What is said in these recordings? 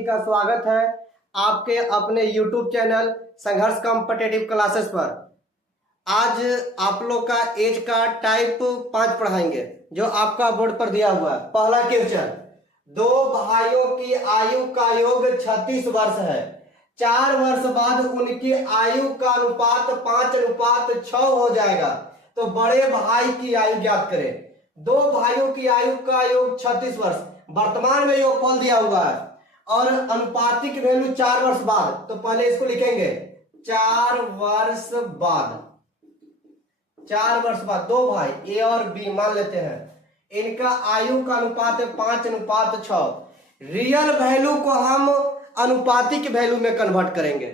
सभी का स्वागत है आपके अपने YouTube चैनल संघर्ष कॉम्पिटिटिव क्लासेस पर। आज आप लोग का एज का टाइप 5 पढ़ाएंगे जो आपका बोर्ड पर दिया हुआ है। पहला क्वेश्चन, दो भाइयों की आयु का योग 36 वर्ष है। 4 वर्ष बाद उनकी आयु का अनुपात 5:6 हो जाएगा, तो बड़े भाई की आयु ज्ञात करें। दो भाइयों की आयु का योग 36 वर्ष, वर्तमान में योगफल दिया हुआ है और अनुपातिक वैल्यू 4 वर्ष बाद, तो पहले इसको लिखेंगे 4 वर्ष बाद। 4 वर्ष बाद दो भाई ए और बी मान लेते हैं, इनका आयु का अनुपात है 5:6। रियल वैल्यू को हम अनुपातिक वैल्यू में कन्वर्ट करेंगे।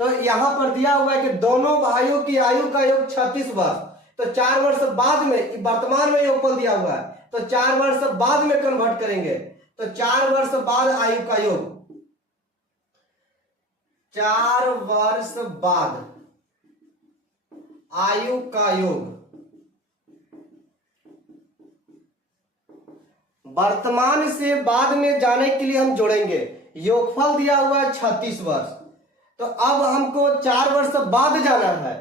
तो यहां पर दिया हुआ है कि दोनों भाइयों की आयु का योग 36 वर्ष, तो 4 वर्ष बाद में, वर्तमान में योगफल दिया हुआ है तो 4 वर्ष बाद में कन्वर्ट करेंगे। तो 4 वर्ष बाद आयु का योग, 4 वर्ष बाद आयु का योग वर्तमान से बाद में जाने के लिए हम जोड़ेंगे। योगफल दिया हुआ है 36 वर्ष, तो अब हमको 4 वर्ष बाद जाना है।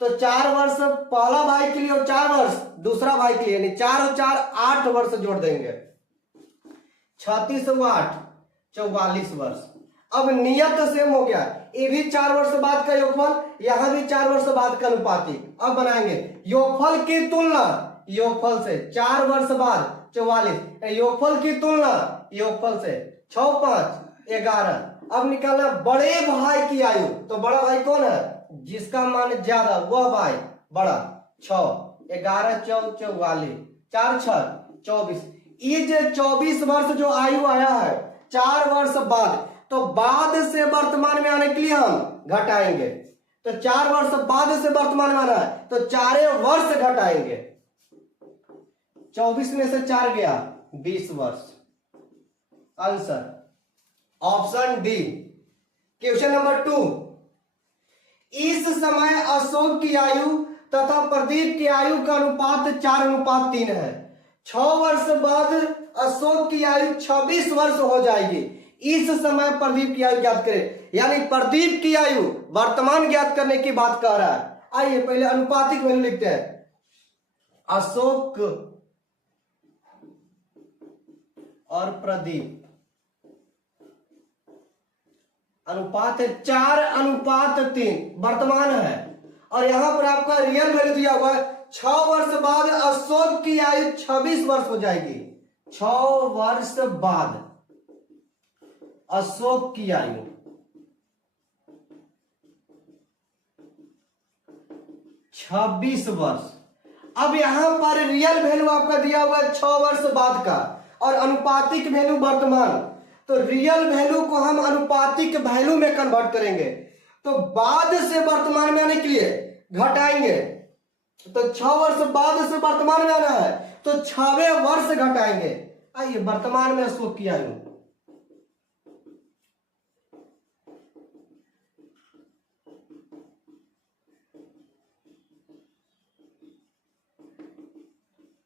तो 4 वर्ष पहला भाई के लिए और 4 वर्ष दूसरा भाई के लिए, यानी 4 और 4 8 वर्ष जोड़ देंगे। 36 और 8 44 वर्ष। अब नियत सेम हो गया, ये भी 4 वर्ष बाद का योगफल, यहां भी 4 वर्ष बाद का अनुपातिक। अब बनाएंगे योगफल की तुलना योगफल से, 4 वर्ष बाद 44, योगफल की तुलना योगफल से 6 5 11। अब निकालना बड़े भाई की आयु, तो बड़ा भाई कौन है, जिसका मान ज्यादा वह भाई बड़ा। 6 11 4 44, 4 6 24। ये जो 24 वर्ष जो आयु आया है 4 वर्ष बाद, तो बाद से वर्तमान में आने के लिए हम घटाएंगे। तो 4 वर्ष बाद से वर्तमान में आना है तो 4 वर्ष घटाएंगे। 24 में से 4 गया 20 वर्ष। Answer option D. Question number 2, इस समय अशोक की आयु तथा प्रदीप की आयु का अनुपात 4:3 है। 6 वर्ष बाद अशोक की आयु 26 वर्ष हो जाएगी। इस समय प्रदीप की आयु ज्ञात करें, यानी प्रदीप की आयु वर्तमान ज्ञात करने की बात कह रहा है। आइए पहले अनुपातिक वैल्यू लिखते हैं। अशोक और प्रदीप अनुपात है 4:3 वर्तमान है, और यहां पर आपका रियल वैल्यू दिया हुआ है 6 वर्ष बाद अशोक की आयु 26 वर्ष हो जाएगी। 6 वर्ष बाद अशोक की आयु 26 वर्ष। अब यहां पर रियल वैल्यू आपका दिया हुआ है 6 वर्ष बाद का और अनुपातिक वैल्यू वर्तमान, तो रियल वैल्यू को हम अनुपातिक वैल्यू में कन्वर्ट करेंगे। तो बाद से वर्तमान में आने के लिए घटाएंगे, तो 6 वर्ष बाद से वर्तमान में आना है तो 6वें वर्ष घटाएंगे। आइए वर्तमान में अशोक की आयु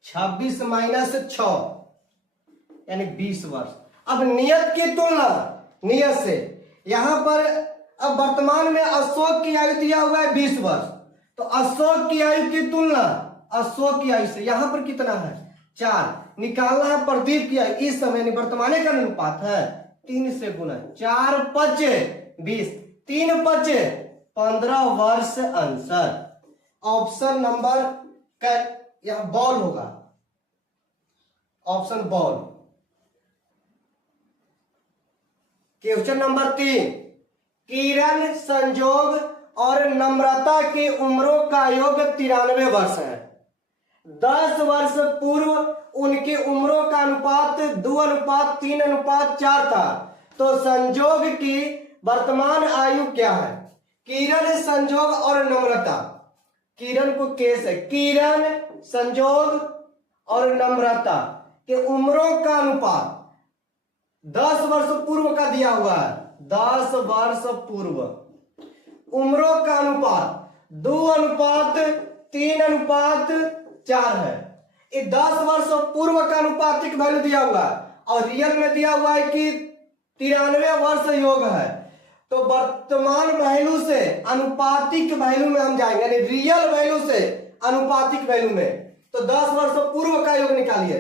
26 माइनस 6 यानी 20 वर्ष। अब नियत की तुलना नियत से, यहां पर अब वर्तमान में अशोक की आयु दिया हुआ है 20 वर्ष, तो अशोक की आयु की तुलना अशोक की आयु से यहां पर कितना है 4 निकालना है। प्रदीप की आयु इस समय वर्तमान का अनुपात है 3 से गुना, 4 5 20, 3 5 15 वर्ष। आंसर ऑप्शन नंबर यहां बॉल होगा, ऑप्शन बॉल। क्वेश्चन नंबर 3, किरण, संजोग और नम्रता की उम्रों का योग 93 वर्ष है। 10 वर्ष पूर्व उनकी उम्रों का अनुपात 2:3:4 था, तो संजोग की वर्तमान आयु क्या है। किरण, संजोग और नम्रता, किरण को केस है, किरण, संजोग और नम्रता के उम्रों का अनुपात 10 वर्ष पूर्व का दिया हुआ है। 10 वर्ष पूर्व उम्रों का अनुपात 2:3:4 है। ये 10 वर्ष पूर्व का अनुपातिक वैल्यू दिया हुआ है और रियल में दिया हुआ है कि 93 वर्ष योग है। तो वर्तमान वैल्यू से अनुपातिक वैल्यू में हम जाएंगे, यानी रियल वैल्यू से अनुपातिक वैल्यू में। तो 10 वर्ष पूर्व का योग निकालिए।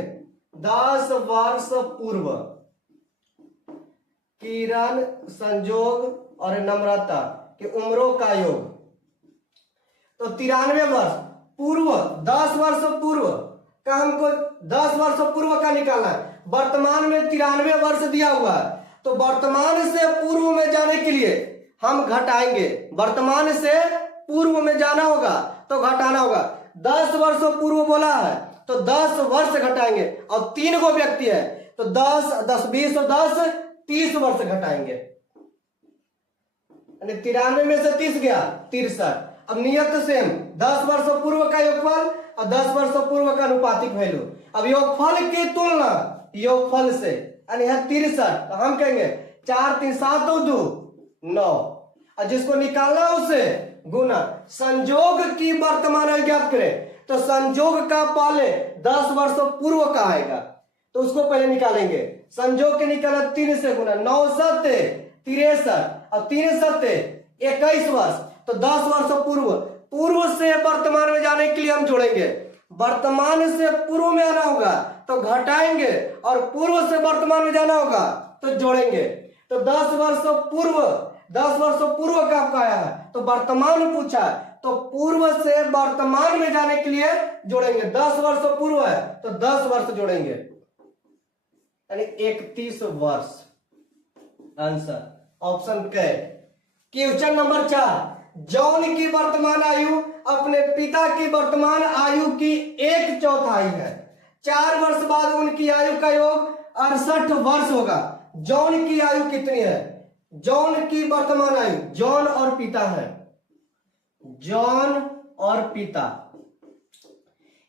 10 वर्ष पूर्व किरण, संजोग और नम्रता की उम्रों का योग। तो 93 वर्ष पूर्व, 10 वर्ष पूर्व का हमको 10 वर्ष पूर्व का निकालना है। वर्तमान में 93 वर्ष दिया हुआ है, तो वर्तमान से पूर्व में जाने के लिए हम घटाएंगे। वर्तमान से पूर्व में जाना होगा तो घटाना होगा। 10 वर्ष पूर्व बोला है तो 10 वर्ष घटाएंगे, और 3 गो व्यक्ति है तो 10, 10, 20 और 10, 30 वर्ष घटाएंगे। 93 में से 30 गया 63। अब नियत सेम, 10 वर्ष पूर्व का योगफल और 10 वर्ष पूर्व का अनुपातिक वैल्यू। अब योगफल की तुलना योगफल से, यानी है 63, तो हम कहेंगे 4, 3, 7, 2, 9, और जिसको निकालना उसे गुना। संजोग की वर्तमान आयु ज्ञात करें, तो संजोग का पहले 10 वर्ष पूर्व का आएगा, तो उसको पहले निकालेंगे। संजोग के निकाला 3 से गुना, 9 7 63 और 3 7 21 वर्ष, तो 10 वर्ष पूर्व। पूर्व से वर्तमान में जाने के लिए हम जोड़ेंगे। वर्तमान से पूर्व में आना होगा तो घटाएंगे, और पूर्व से वर्तमान में जाना होगा तो जोड़ेंगे। तो 10 वर्ष पूर्व, 10 वर्ष पूर्व का आपका आया है तो वर्तमान पूछा है, तो पूर्व से वर्तमान में जाने के लिए जोड़ेंगे। 10 वर्ष पूर्व है तो 10 वर्ष जोड़ेंगे, यानी 31 वर्ष। आंसर ऑप्शन के। क्वेश्चन नंबर 4, जॉन की वर्तमान आयु अपने पिता की वर्तमान आयु की 1/4 है। 4 वर्ष बाद उनकी आयु का योग 68 वर्ष होगा। जॉन की आयु कितनी है? जॉन की वर्तमान आयु, जॉन और पिता है, जॉन और पिता।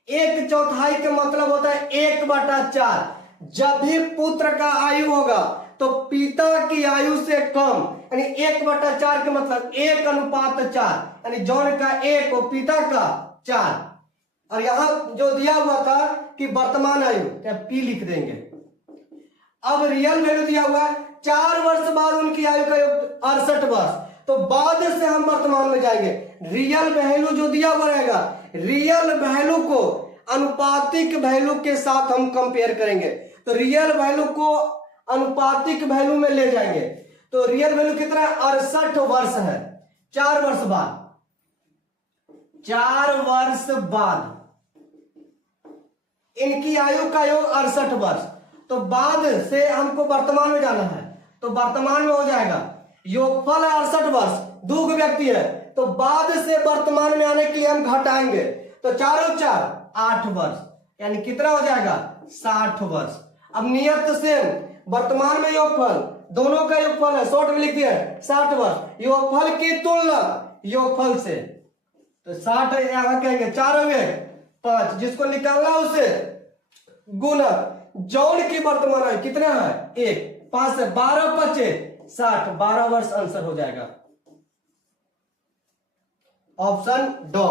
1/4 का मतलब होता है 1/4। जब भी पुत्र का आयु होगा तो पिता की आयु से कम, यानी 1/4 का मतलब 1:4, यानी जॉन का 1 और पिता का 4। और यहां जो दिया हुआ था कि वर्तमान आयु, क्या पी लिख देंगे। अब रियल वैल्यू दिया हुआ है 4 वर्ष बाद उनकी आयु का योग 68 वर्ष, तो बाद से हम वर्तमान में जाएंगे। रियल वैल्यू जो दिया हुआ रहेगा, रियल वैल्यू को अनुपातिक वैल्यू के साथ हम कंपेयर करेंगे। तो रियल वैल्यू को अनुपातिक वैल्यू में ले जाएंगे, तो रियल वैल्यू कितना है? 68 वर्ष है। 4 वर्ष बाद, 4 वर्ष बाद इनकी आयु का योग 68 वर्ष, तो बाद से हमको वर्तमान में जाना है, तो वर्तमान में हो जाएगा। योगफल है 68 वर्ष, 2 व्यक्ति है, तो बाद से वर्तमान में आने के लिए हम घटाएंगे, तो 4 और 4 8 वर्ष, यानी कितना हो जाएगा? 60 वर्ष। अब नियत से वर्तमान में योगफल, दोनों का योगफल है, शॉर्ट में लिख दिया 60 वर्ष। योगफल की तुलना योगफल से, तो 60 यहां कहेंगे 4 हुए 5, जिसको निकालना उसे गुना। जॉन की वर्तमान आयु कितना है? 1, 5 से 12 25 60, 12 वर्ष आंसर हो जाएगा। ऑप्शन 2।